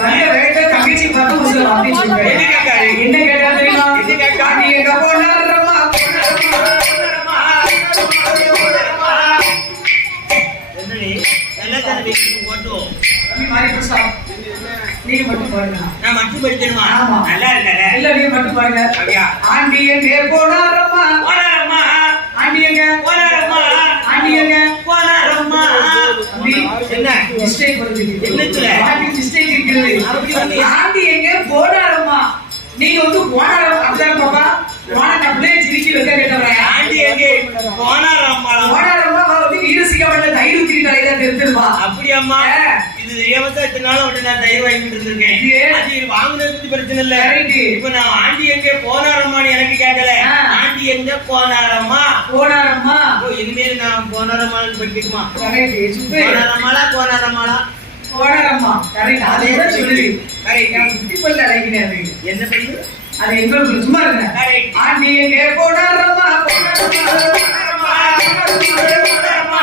வந்த வேகத்தை தங்கச்சி பார்த்து அப்படின்னு சொல்றேன். என்ன கேட்டா தெரியுமா? நீ எங்க நீங்க மட்டும் பாருங்க. நான் மட்டும் படிக்கணுமா? ஆமா. நல்லா இருக்கல. இல்ல நீங்க மட்டும் பாருங்க. அப்படியா? ஆண்டி எங்க? போனாரம்மா போனாரம்மா, ஆண்டி எங்க? போனாரம்மா, ஆண்டி எங்க? போனாரம்மா. என்ன? mistake வருது. என்னத்துல? அப்படி வந்து ஆண்டி எங்க? போனாரம்மா நீங்க வந்து போனாரம் அப்படிதான் பாப்பா? போன கப்பலே சிரிக்கி வைக்க ஆண்டி எங்கே? போனாரம்மா. அவ வந்து வீரசிகமல்ல தயிர் ஊத்தி தலையில தெரிஞ்சிருவா அப்படியாம்மா? தெரியாம தான் இத்தனை நாள் உன்னை நான் தயிர் வாங்கிட்டு இருந்திருக்கேன். அது வாங்குனது பத்தி பிரச்சனை இல்ல. இப்ப நான் ஆண்டி எங்கே போனாரம்மான்னு எனக்கு கேட்கல. ஆண்டி எங்க போனாரம்மா? போனாரம்மா ஓ, இனிமேல் நான் போனாரம்மான்னு சுப்பு போனாரம்மாளா, போனாரம்மாளா? போனாரம்மா கரெக்ட் அதே தான் சொல்லுது Correct. நான் சுத்தி பல்ல அழைக்கிறாரு என்ன? அது சும்மா இருங்க. ஆண்டி எங்க போனாரம்மா போனாரம்மா போனாரம்மா போனாரம்மா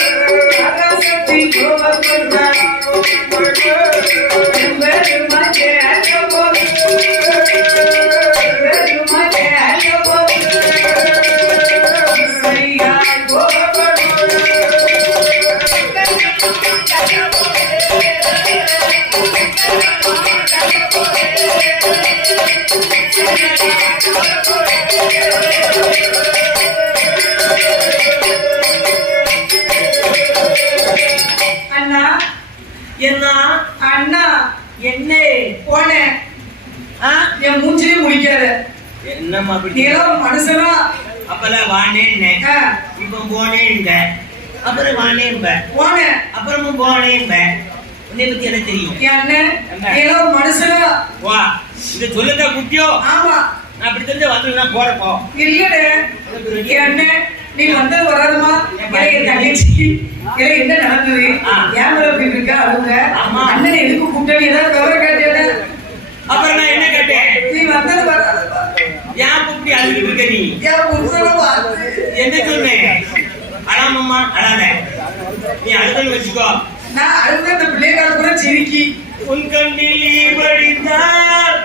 என்ன அண்ணா என்ன போனேன்? என் மூஞ்சிலே முடிக்காத. என்னம்மா நீ அப்படி எல்லாம் மனுஷனா? அப்பெல்லாம் வானேன்னு இப்ப போனேன்ப. அப்புறம் வானேன்ப. போனேன் அப்புறமும் போனேன்ப. உன்னை பத்தி எனக்கு தெரியும்? எல்லாம் மனுஷனா? வா. இத சொல்லுங்க குட்டியோ. ஆமா. நான் அப்படி தெரிஞ்ச வந்து நான் போறப்போ இல்லடே என் அண்ணன் நீ வந்தது வராதுமா தங்கச்சி. என்ன நடந்தது. ஏன் போய் இருக்கா அவங்க. அண்ணனை எதுக்கு கூப்பிட்ட? நீ ஏதாவது கவலை கேட்டேன் அப்புறம் நான் என்ன கேட்டேன்? நீ வந்தது வராதுமா ஏன் இப்படி அழுதுட்டு இருக்க நீ? புருஷனை பார்த்து என்ன சொன்னேன்? அழாமம்மா அழாத. நீ அழுதல் வச்சுக்கோ. நான் அழுத அந்த பிள்ளைகளை கூட சிரிக்கி. உன் கண்ணில் நீர் வடிந்தால்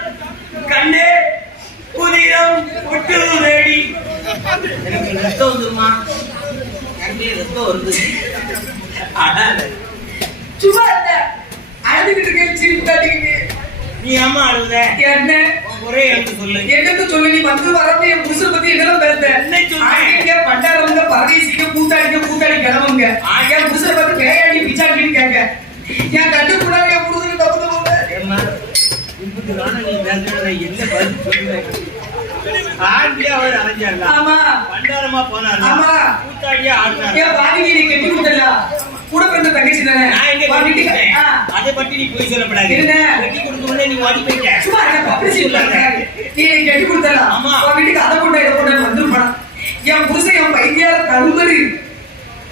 கண்ணே புதிரம் ஒட்டுதடி. எனக்கு ரத்தம் வந்துருமா? கண்ணில் ரத்தம் வருது. சும்மா இல்ல அழுதுகிட்டு இருக்கேன் சிரிப்பு காட்டிக்கிட்டு நீ அம்மா அழுத? என்ன? குறை எனக்கு சொல்லு. என்னன்னு சொல்லி நீ வந்து வரப்ப என் புருஷன் பத்தி என்னெல்லாம் பேச என்ன? ஆடிங்க பண்டாரவங்க பரதேசிங்க கூத்தாடிங்க கூத்தாடி கிளம்புங்க என் புருஷனை பார்த்து பேயாடி பிச்சாடின்னு கேட்க. என் கண்டு கூட நீ என்ன பதில் சொல்லுவேன் ஆண்டியா அவர் பண்டாரமா போனாரு ஆமா. கூத்தாடியா ஆடினாரு என் பாடிக்கு நீ கட்டி கொடுத்தல கூட பிறந்த தங்கச்சி தானே. அதை பத்தி நீ போய் சொல்லப்படாது? கட்டி உடனே நீ ஓடி போயிட்ட. சும்மா எனக்கு பப்ளிசிட்டி சொல்லாங்க நீ கட்டி கொடுத்தல ஆமா. உன் வீட்டுக்கு அதை கொண்டு இதை கொண்டு வந்துருப்பான் என் புருஷன் என் பைத்தியார தருமரு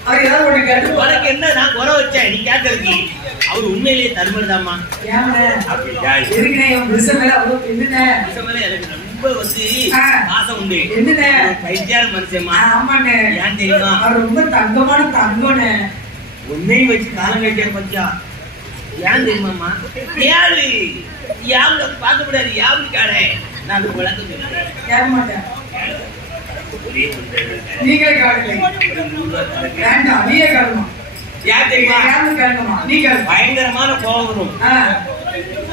அவர் ஏதாவது கேட்டு உனக்கு என்ன நான் குறை வச்சேன். நீ கேட்கறதுக்கு அவர் உண்மையிலேயே தருமல்தாம்மா ஏம்ல? அப்படியா எதுக்குண்ணே என் புருஷன் மேல அவ்வளவு என்னண்ணே? நிஜமாலே எனக்கு ரொம்ப வந்து ஆ. ஆசை உண்டு. என்னண்ணே? ஒரு பைத்தியார மனுஷன்மா. ஆமாண்ணே. ஏன் தெரியுமா? அவர் ரொம்ப தங்கமான தங்கண்ணே. உன்னையும் வச்சு காலம் கட்டியா பத்தியா? ஏன் தெரியுமாம்மா? யாரு? யாரு பார்க்க கூடாது யாரு காடே நான் விளக்கம் கேட்க மாட்டேன். நீங்களே. வேண்டாம் நீயே காடுமா. யார் தெரியுமா? யாரும் கேட்கமா நீ கேட்க பயங்கரமான கோபம் வரும்.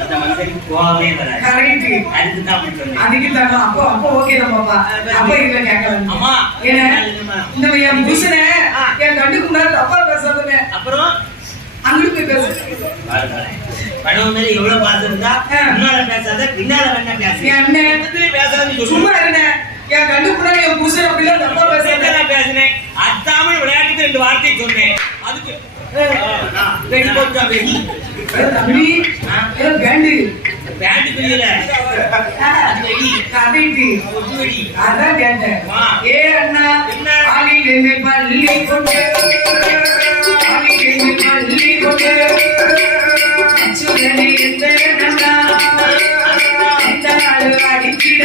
அந்த மனுஷனுக்கு கோபமே வராது. கரெக்ட். அதுக்கு தான் அப்படி சொன்னேன். அதுக்கு தரணும் அப்போ அப்போ ஓகே தான் பாப்பா. அப்ப இல்ல கேட்கலாம். இந்த என் புருஷனை ஆ. என் கண்டுக்கு முன்னாடி தப்பா பேசாதுன்னு அப்புறம்? அங்கிட்டு போய் பேசு. படம் மேல எவ்வளவு பாசம் இருந்தா. முன்னால பேசாத பின்னால வேணா பேசு. என் அண்ணன் பக்கத்துலயே பேசாதன்னு சும்மா இருந்தேன் என் கண்டுக்கு முன்னாடி என் புருஷன் அப்படிலாம் தப்பா பேசாத பேசாத பேசினேன்? அத்தாமல் விளையாட்டுக்கு ரெண்டு வார்த்தை சொன்னேன். அதுக்கு நான் வெடி போட்டா தம்பி ஏதோ பேண்டு. பேண்ட் வெடி கதைட்டு அதான் கேட்டேன். ஏ அண்ணா? ஆளில் என்னை பள்ளி கொண்டு. ஆளில் என்னை பள்ளி கொண்டு. அச்சுதனை எந்த அண்ணா? எந்த ஆளு அடிக்கிட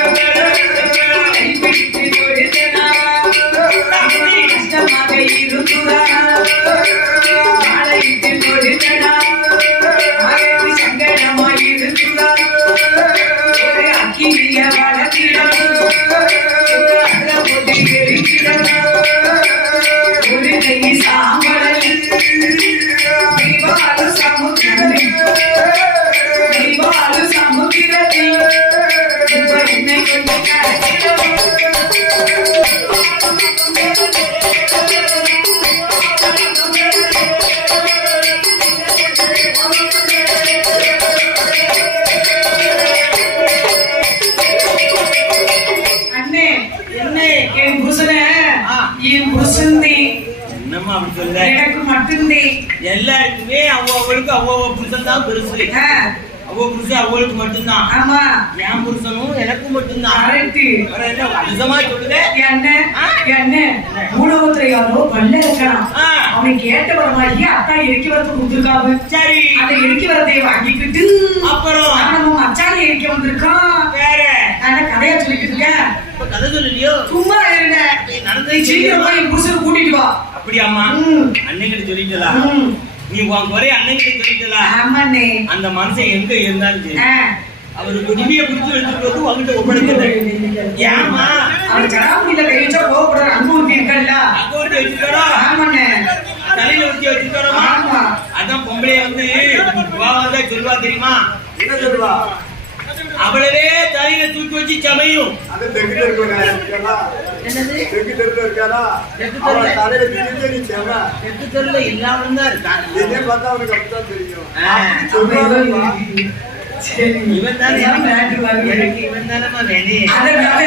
என் புருஷன்தே என்னம்மா அப்படி சொல்ற? எனக்கு மட்டும்தே எல்லாருக்குமே அவ்வளோ அவளுக்கு அவ்வளோ புருஷன் தான் பெருசு. அவ்வளோ புருஷன் அவளுக்கு மட்டும்தான். ஆமா. என் புருஷனும் எனக்கும் மட்டும்தான். கரெக்ட் என்ன அதிகமா சொல்லுதே? என் அண்ணன் ஆ. என் அண்ணன் மூலவத்துல யாரோ பல்ல இருக்கான் ஆ. அவனை கேட்ட வரமாகி அக்கா வரத்து கொடுத்துருக்காவு சரி. அந்த இறக்கி வரதை வாங்கிக்கிட்டு அப்புறம்? நம்ம மச்சானை இறக்கி வந்திருக்கான். வேற? நான் என்ன கதையா சொல்லிட்டு இருக்கேன்? கதை சொல்லலையோ சும்மா நடந்தது சீக்கிரமா என் புருஷன் கூட்டிட்டு வா. அப்படியாம்மா. ம். அண்ணங்கிட்ட சொல்லிட்டலா? ம். நீ உன் குறை அண்ணங்கிட்ட சொல்லிட்டலா? ஆமாண்ணே. அந்த மனுஷன் எங்க இருந்தாலும் சரி. அவரு குடிமையை பிடிச்சு எடுத்துட்டு வந்து உங்ககிட்ட ஒப்படைக்கிறேன் ஏமா அவர் ஜனாபதியில கை வச்சா கோவப்படுற அன்பு ஊட்டி இருக்கல்ல அங்க ஒருத்தி வச்சுக்கிறோம் ஆமாண்ணே. தலையில ஒருத்தி வச்சுக்கிறோமா. அதான் பொம்பளைய வந்து கோவம் சொல்லுவா தெரியுமா? என்ன சொல்லுவா? அவளவே தலையில தூக்கி வச்சு சமையும். தான் இவன் தானே இவன் அதனால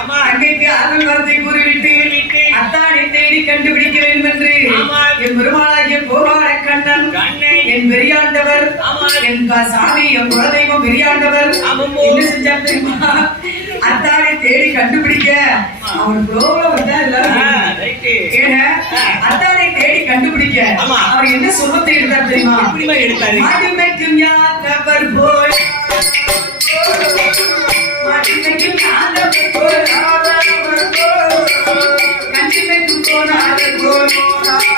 ஆமா. அன்னைக்கு அருள் வார்த்தை கூறிவிட்டு அத்தானை தேடி கண்டுபிடிக்க வேண்டும் என்று. என் பெருமாளாகிய கண்ணன். என் பெரியாண்டவர். என் சாமி என் குலதெய்வம் பெரியாண்டவர். என்ன செஞ்சார் தெரியுமா? அத்தானை தேடி கண்டுபிடிக்க. அவன் புலோல வந்தா எல்லாரும். அத்தானை தேடி கண்டுபிடிக்க. அவர் என்ன சுரத்தை எடுத்தார் தெரியுமா? எடுத்தாரு? மடிமைக்கும் யாத்தவர் போல். மடிமைக்கும் யாத்தவர் போல். கண்டிமைக்கும் போனார் போல்.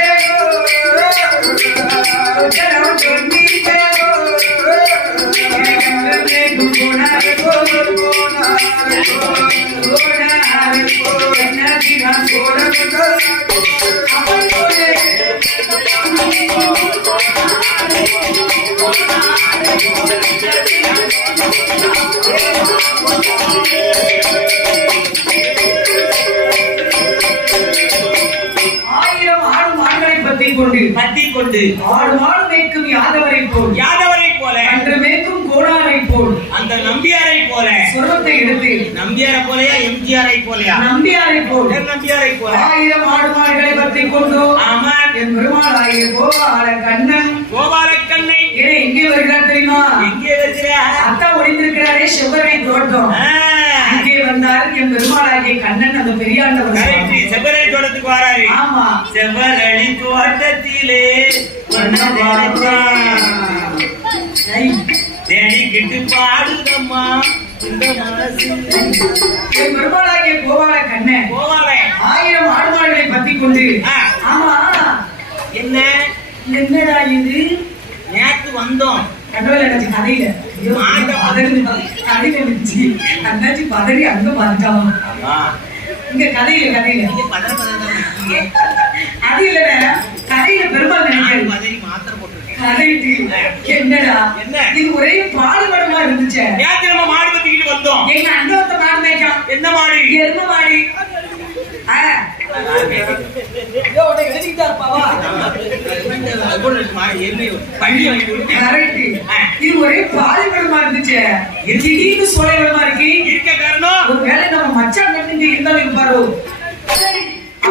ஆயிரம் ஆடு மாடுகளை பத்தி கொண்டு பத்தி கொண்டு ஆடு மாடு மேய்க்கும் யாதவரை போல் யார் போல அன்று மேய்க்கும் கோடாரை போல் அந்த நம்பியாரை போல சுரத்தை எடுத்து நம்பியாரை போலயா எம்ஜிஆரை போலயா? நம்பியாரை போல் நம்பியாரை போல. ஆயிரம் ஆடு மாடுகளை பற்றி கொண்டு. ஆமா என் பெருமாளாகிய கோபால கண்ணன். கோபாலக்கண்ணை ஏன் எங்கே வருகிறார் தெரியுமா? எங்கே வருகிற அத்தா ஒளிந்திருக்கிறாரே செவ்வரை தோட்டம். அங்கே வந்தார் என் பெருமாளாகிய கண்ணன் அந்த பெரியாண்டவர். செவ்வரளி தோட்டத்துக்கு வராரு. ஆமா. செவ்வரளி தோட்டத்திலே தேடிக்கிட்டு பாடுதம்மா. பெருமாளாகிய கோபால கண்ணன் ஆயிரம் ஆடுமாடுகளை பத்தி கொண்டு. ஆமா. என்ன? என்னடா இது? நேத்து வந்தோம். கடவுள் எனக்கு கதையில. கதையில இருந்துச்சு அண்ணாச்சி பதறி அங்க பார்த்துட்டான் ஆமா. இங்க கதையில கதையில. அது இல்லடா கதையில பெருமாள் பதறி மாத்திரை கதைக்கு என்னடா? என்ன? இது ஒரே பாடுபடமா இருந்துச்சு. மாடு பத்திக்கிட்டு வந்தோம். எங்க மாடு மேய்க்கான் என்ன மாடு? எரும கரெக்ட். இது ஒரே பாடுபடமா இருந்துச்சு. திடீர்னு சோலைவடமா இருக்கு. இருக்க காரணம்? ஒருவேளை நம்ம மச்சான் இருந்தாலும் இருப்பாரோ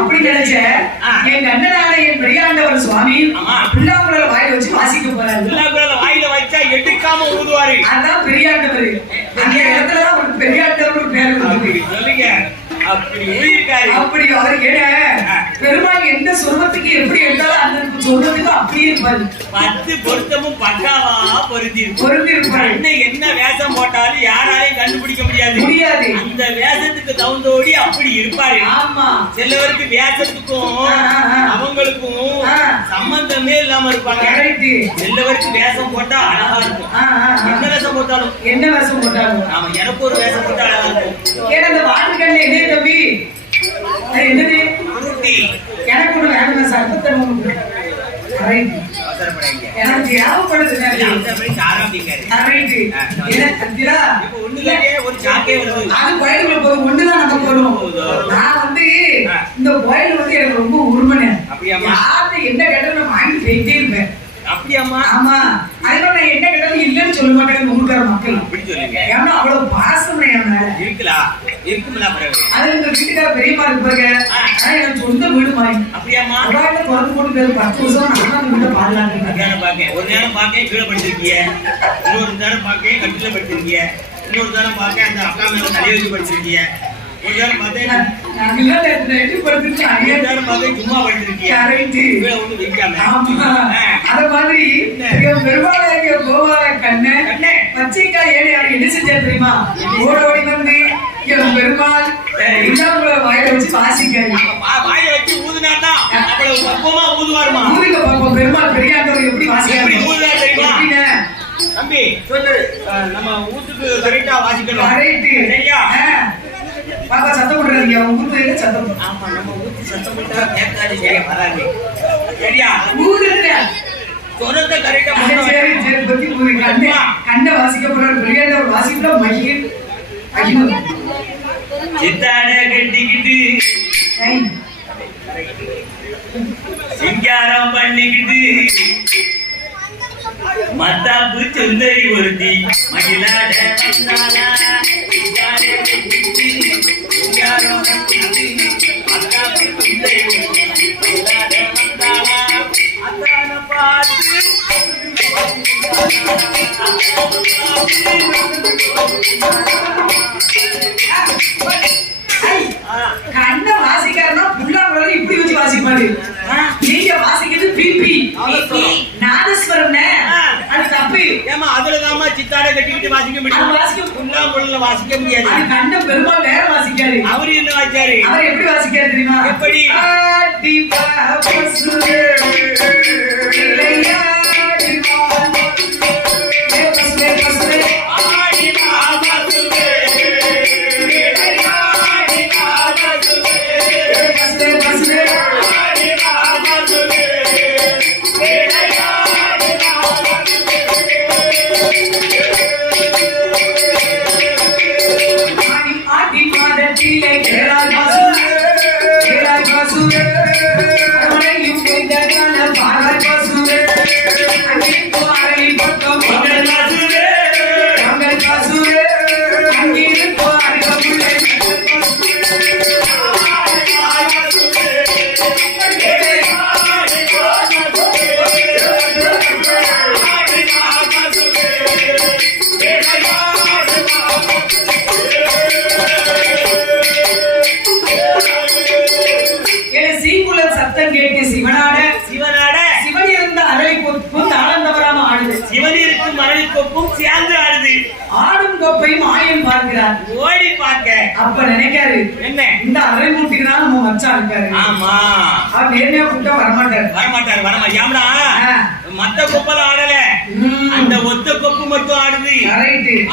அப்படி நினைச்ச ஆ. எங்க அண்ணனான என் பெரியாண்டவர் சுவாமி ஆமா. புல்லாங்குழல வாயில வச்சு வாசிக்க போறாரு. குரல வாயில வச்சா எடுக்காம ஊதுவாரு. அதான் பெரியாண்டவர். அந்த இடத்துல பெரியாண்டவர் பேர் சொல்லுங்க. அப்படி அவர் என்ன ஆ. பெருமாள் எந்த சொர்ணத்துக்கு எப்படி எடுத்தாலும் அந்த சொர்ணத்துக்கு அப்படியே இருப்பாரு. பத்து பொருத்தமும் பக்காவா பொருந்தி பொருந்தி இருப்பாரு அண்ணன் என்ன வேஷம் போட்டாலும் யாராலையும் கண்டுபிடிக்க முடியாது. முடியாது. அந்த வேஷத்துக்கு தகுந்தோடி அப்படி இருப்பாரு. ஆமா. சிலவருக்கு வேஷத்துக்கும். அவங்களுக்கும். சம்பந்தமே இல்லாம இருப்பாங்க. கரெக்ட் சிலவருக்கு வேஷம் போட்டா அழகா இருக்கும். என்ன வேஷம் போட்டாலும். என்ன வருஷம் போட்டாலும். நாம எனக்கு ஒரு வேஷம் போட்டா அழகா இருக்கும். ஏன்னா இந்த வாட்டுக்கல்ல என்ன தம்பி? என்னது? எனக்கு ஒண்ணு வேணும் சர்பத்தம் ரைட் இந்த கோயில் வந்து எனக்கு ரொம்ப உருமனை. அப்படியாம்மா? யார்கிட்ட என்ன கேட்டாலும் நான் வாங்கி போயிட்டே இருப்பேன் அப்படியாம்மா? ஆமா. அதனால நான் என்ன கேட்டாலும் இல்லைன்னு சொல்ல மாட்டேன் ஊருக்கார மக்கள். அப்படி சொல்லுங்க. ஏன்னா அவ்வளவு பாசம் என் மேல. இருக்கலாம் பிறகு அது இந்த வீட்டுக்கார பெரியமா இருப்பாங்க ஆனா எனக்கு சொந்த வீடு மாதிரி. அப்படியாம்மா? அவாயில திறந்து போட்டு பேரு பத்து வருஷம் நான் அந்த வீட்டை நேரம் பார்க்க ஒரு நேரம் பார்க்க கீழே படிச்சிருக்கீங்க இன்னொரு நேரம் பார்க்க கட்டில படிச்சிருக்கீங்க இன்னொரு நேரம் பார்க்க அந்த அக்கா மேல தலைய வச்சு படிச்சிருக்கீங்க ஒரு நேரம் சும்மா. அத மாதிரி பெருமாளாகிய கோபால கண்ணு. பச்சைக்காய் ஏழை யாரு என்ன செஞ்சா தெரியுமா? ஓட ஓடி வந்து பெருமாள் இல்லாமல வாயில வச்சு வாசிக்காரு வா- வாயில வச்சு ஊதுனான்னா அவ்வளவு பக்குவமா ஊதுவாருமா? பாப்போம். பெருமாள் பெரியாண்டவர் எப்படி வாசிக்காரு ஊதுவாரு தெரியுமா? தம்பி சொல்லு. நம்ம வீட்டுக்கு கரெக்டா வாசிக்கணும். சரியா? பாப்பா சத்தம் போடுறாதீங்க உங்க ஊர்ல சத்தம். ஆமா நம்ம ஊட்டு சத்தம் போட்டா கேட்காது சரியா வராது. சரியா? சொன்னதை கரெக்டா சரி சரி பத்தி ஊரு வாசிக்க போறாரு. பெரியாண்டவர் வாசிக்கிற மகிழ். மகிழ். சித்தாட கட்டிக்கிட்டு சிங்காரம் பண்ணிக்கிட்டு மத்தாப்பு சுந்தரி ஒருத்தி மகிழாட வந்தாளா கண்ணை வாசிக்காருன்னா புல்லா குழந்தை இப்படி வச்சு வாசிப்பாரு. நீங்க வாசிக்கிறது பிபி நாதஸ்வரம். நாதஸ்வரம்னே. அது தப்பு. ஏமா அதுலதாம்மா சித்தாட கட்டிக்கிட்டு வாசிக்க முடியும். வாசிக்க புல்லா புல்ல வாசிக்க முடியாது. அது கண்ண பெருமாள் வேற வாசிக்காரு. அவரு என்ன வாச்சாரு அவர் எப்படி வாசிக்காரு தெரியுமா? எப்படி? சத்தம் கேட்டு சிவனாட கொப்பும் சேர்ந்து ஆடுது. ஆடும் கொப்பையும் ஆயம் பார்க்கிறார். ஓடி பார்க்க. அப்ப நினைக்காரு என்ன? இந்த அறை மூட்டிக்கு தான் நம்ம மச்சான் இருக்காரு. ஆமா. அவர் நேர்மையா கூப்பிட்டா வரமாட்டாரு. வரமாட்டாரு வரமா ஏம்டா. மத்த கொப்பல ஆடல. அந்த ஒத்த கொப்பு மட்டும் ஆடுது.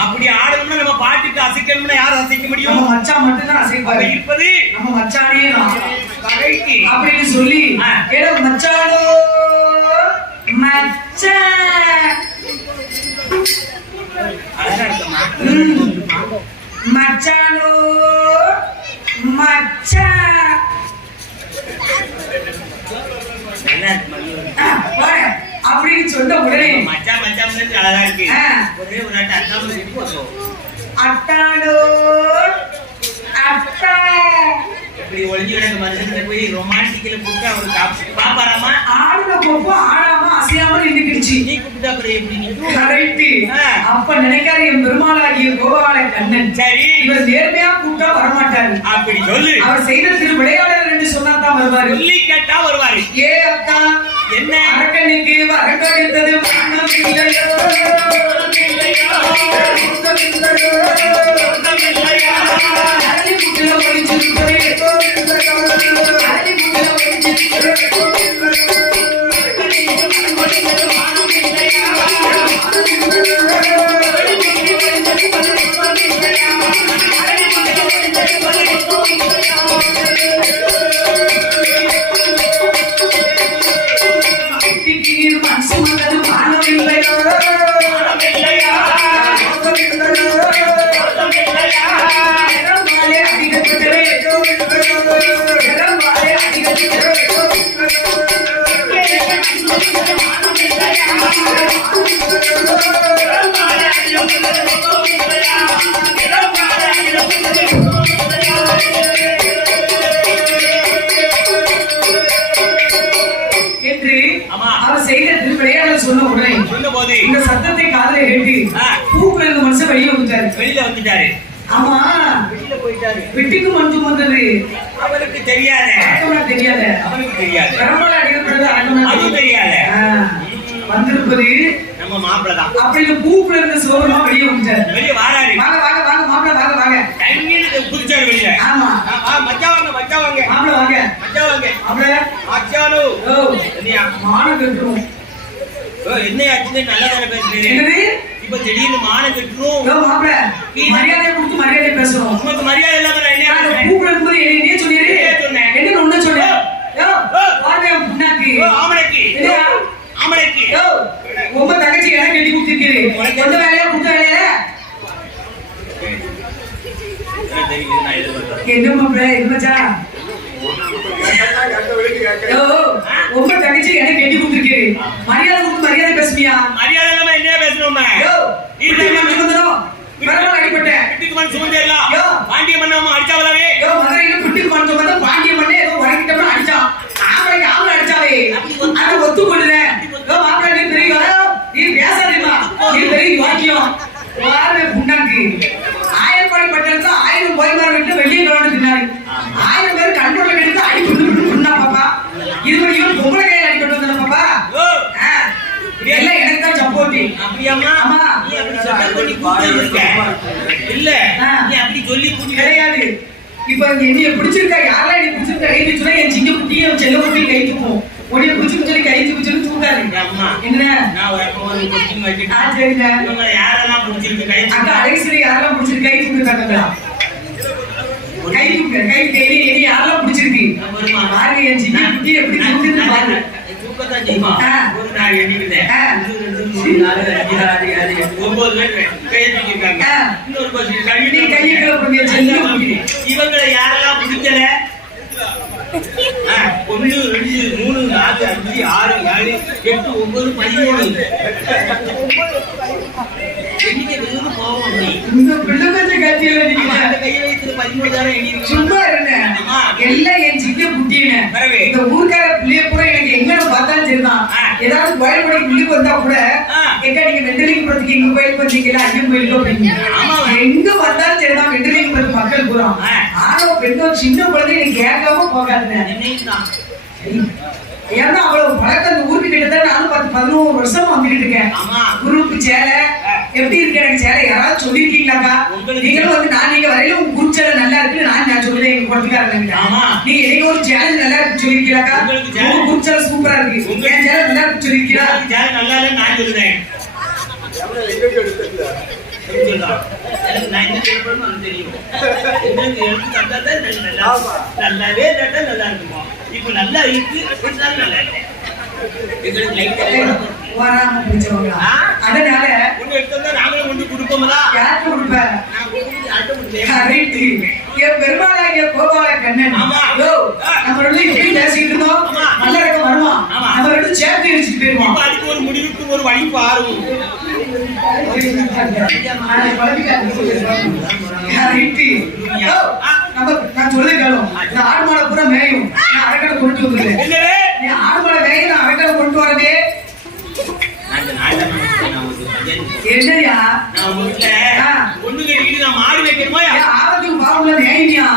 அப்படி ஆடணும்னா நம்ம பாட்டுக்கு அசைக்கணும்னா யாரும் அசைக்க முடியும்? மச்சான் மட்டும்தான் அப்ப அசைப்பாரு இருப்பது நம்ம மச்சானே தான். அப்படின்னு சொல்லி. ஏடோ மச்சானோ? மச்சான். மச்சானோ போடா. அப்படின்னு சொன்ன உடனே மச்சான் மச்சான் அழகா இருக்கு. ஒரே ஒரு அத்தானோ அத்தா. இப்படி ஒளிஞ்சு கிடக்க மனுஷன் போய் ரொமான்டிக்கல கூப்பிட்டு அவரு காப்பி பாப்பாராமா? ஆடுன போப்போ ஆடாம அசையாம நின்னுக்கிடுச்சு நீ கூப்பிட்டா அப்புறம் எப்படி நிக்கும்? கரெக்ட். அப்ப நினைக்காரு என் பெருமாளாகிய கோபால கண்ணன். சரி. இவர் நேர்மையா கூப்பிட்டா வரமாட்டாரு. அப்படி சொல்லு. அவர் செய்த திரு விளையாடல் என்று சொன்னா தான் வருவாரு. சொல்லி கேட்டா வருவாரு. ஏ அக்கா என்ன? அரக்கனுக்கு வரக்கடித்தது மரணம். இல்லையோ அவருக்கு தெரியாத. தெரியாத. அவனுக்கு தெரியாது. அதுவும் தெரியாது. வந்திருப்பது நம்ம மாப்பிள்ள தான். அப்படி பூக்குள்ள இருந்த சோகமா வெளியே வந்துட்டாரு. வெளிய வாராரு. வாங்க வாங்க வாங்க மாப்பிள வாங்க வாங்க. தண்ணீர் குதிச்சாரு வெளியில ஆமா. மச்சான் வாங்க மச்சான் வாங்க. மாப்பிள வாங்க. மச்சான் வாங்க. மாப்பிள மச்சானு. மானம் கட்டுரும் ஓ, என்னையா? நல்லா தானே பேசுறீங்க. என்னது? இப்ப திடீர்னு மானம் கட்டணும். மரியாதை கொடுத்து மரியாதை பேசணும் உமக்கு மரியாதை இல்லாம நான் என்ன நான் அந்த பேசுறேன்? பூக்குள்ள இருக்கும்போது என்னை நீ சொல்லிடு நீயே சொன்னேன். என்ன ஒண்ணு சொன்னேன். புண்ணாக்கு? ஆமலைக்கு யோ. உங்க தங்கச்சி எனக்கு கட்டி கொடுத்துருக்கீரு. எந்த வேலையா கொடுத்த வேலையா? எனக்கு தெரியுது, நான் எதிர்பார்த்தேன். என்ன மாப்பிள இது மச்சான் யோ உங்க தங்கச்சி எனக்கு கட்டி கொடுத்துருக்கீரு மரியாதை கொடுத்து மரியாதை பேசுவியா மரியாதை இல்லாம என்ன பேசணும் அடிப்பட்டேன் சுமந்தேலாம். பாண்டிய மன்னமா அடிச்சாவலாவே யோ மதுரையில புட்டிக்கு மஞ்சு வந்து பாண்டிய மண்ணே ஏதோ உடக்கிட்டோம்னு அடிச்சான் ஆம்பளைக்கு ஆம்பளை அடிச்சாவே அதை ஒத்து கொள்ளுறேன் யோ மாப்பிள நீ பெரிய நீ பேசாதீமா நீ பெரிய வாக்கியம் வாரவே புண்ணாக்கு ஆயிரப்பாடி பட்டணத்துல ஆயிரம் போய்மார் வீட்டுல வெளியே கலந்து தின்னாரு ஆயிரம் பேர் கண்ட்ரோல்ல கிடைத்து அடி புண்ணு புண்ணா பாப்பா இது மாதிரி இவன் பொம்பளை கையில அடிப்பட்டு வந்தான பாப்பா ஓ, ஆ, எல்லாம் எனக்கு தான் சப்போர்ட்டி அப்படியாம்மா? ஆமா. நீ அப்படி சத்தம் பண்ணி கூப்பிட்டு இருக்க. இல்ல ஆ. நீ அப்படி சொல்லி கூட்டிட்டு கிடையாது இப்ப என்னைய பிடிச்சிருக்கா யாரெல்லாம் என்னை பிடிச்சிருக்கா கை தூச்சுனா என் சின்ன குட்டி என் செல்ல குட்டி கை தூக்கும் உன்னைய பிடிச்சிருக்கு சொல்லி கை தூக்கு சொல்லி தூக்காது அம்மா. என்ன நான் ஒரு சரிங்க யாரெல்லாம் பிடிச்சிருக்கு கை அக்கா அழகேஸ்வரி யாரெல்லாம் பிடிச்சிருக்கு கை தூக்குறாங்களா கை கை கை என்னை யாரெல்லாம் பிடிச்சிருக்கு? பாருங்க என் சின்ன குட்டி எப்படி பாருங்க தூக்கத்தான் செய்வான். ஆ. ஒரு நாள். ஒன்பது பேர் கையை இன்னொரு இவங்களை யாரெல்லாம் பிடிக்கல? ஒண்ணு ரெண்டு மூணு நாலு அஞ்சு ஆறு ஏழு எட்டு ஒன்பது பதிமூணு எண்ணிக்கை வெறும் போவோம் அப்படி இந்த பிள்ளை ஆமா, நிக்கிறேன் அந்த கையை வைத்து பதிமூணு தானே எண்ணிருக்கோம் சும்மா இருந்தேன். எல்லாம் என் சின்ன குட்டின்னு? இந்த ஊர்க்கார பிள்ளைய பூரா எனக்கு எங்க பார்த்தாலும் சரிதான். ஏதாவது கோயில் படைக்கு உள்ளுக்கு வந்தா கூட. எங்க நீங்க வெண்டலிங்கபுரத்துக்கு எங்க கோயில் வந்தீங்களா ஐயன் கோயிலுக்கு அப்படிங்க ஆமா. எங்க வந்தாலும் சரிதான் வெண்டலிங்கபுரத்து மக்கள் ஆ. ஆனா பெண்ணோ சின்ன குழந்தை எனக்கு கேட்காம போகாதுங்க. தான் ஏன்னா அவ்வளவு பழக்கம் இந்த ஊருக்கு கிட்டத்தட்ட நானும் பத்து பதினோரு வருஷமா வந்துகிட்டு இருக்கேன். ஆமா. குரூப் சேலை. எப்படி இருக்கு எனக்கு சேலை? யாராவது சொல்லிருக்கீங்களாக்கா? நீங்களும் வந்து நான் நீங்க வரையில உங்க குரூப் சேலை நல்லா இருக்கு நான் நான் சொல்லுறேன் எங்க குளத்துக்காரங்க ஆமா. நீங்க எனக்கு ஒரு சேலை நல்லா இருக்கு சொல்லிருக்கீங்களாக்கா? உங்களுக்கு சேலை- உங்க குரூப் சேலை சூப்பரா இருக்கு. என் சேலை நல்லா இருக்கு சொல்லிருக்கீங்களா? ஜாதி நல்லா இல்லைன்னு நான் சொல்லுறேன் எவ்வளவு எங்க எடுத்துக்கல எப்படி சொல்றான்? எனக்கு நான் என்ன சொல்லணும்னு உனக்கு தெரியும். எங்களுக்கு எடுத்து தந்தா தான் நல்ல- நல்லா ஆமா. நல்லாவே தந்தா நல்லா இருக்குமா? இப்போ நல்லா இருக்கு இருந்தாலும் நல்லா இல்லை. எங்களுக்கு லைட் வராம பிடிச்சவங்களா? ஆ? அதனால ஒண்ணு எடுத்தா நாங்களும் கொண்டு கொடுப்போம்ல? யாருக்கு கொடுப்பேன் நான் கரெக்ட். என் பெருமாளாகிய கோபால கண்ணன். நம்ம ரெண்டு பேசிட்டு இருந்தோம். நல்ல இறக்கம் வருவான் ஆமா. நம்ம ரெண்டும் சேர்த்து இடிச்சுட்டு போயிருவோம். அதுக்கு ஒரு முடிவுக்கு ஒரு வழி நம்ம நான் சொல்லுது கேளு. இந்த ஆடு மாடை பூரா மேயும். அரைக்கடை கொண்டு வந்துருக்கேன் ஆடு மாடை மேயும் அரைக்கடை கொண்டு வரதே நான் நான் நான் ஒரு பையன் என்னையா? நான் உங்க வீட்டுல ஆ. ஒண்ணு கட்டிட்டு நான் மாடு வைக்கணுமா? ஆபத்துக்கு பாவம்ல மேயினியா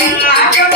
Ah, que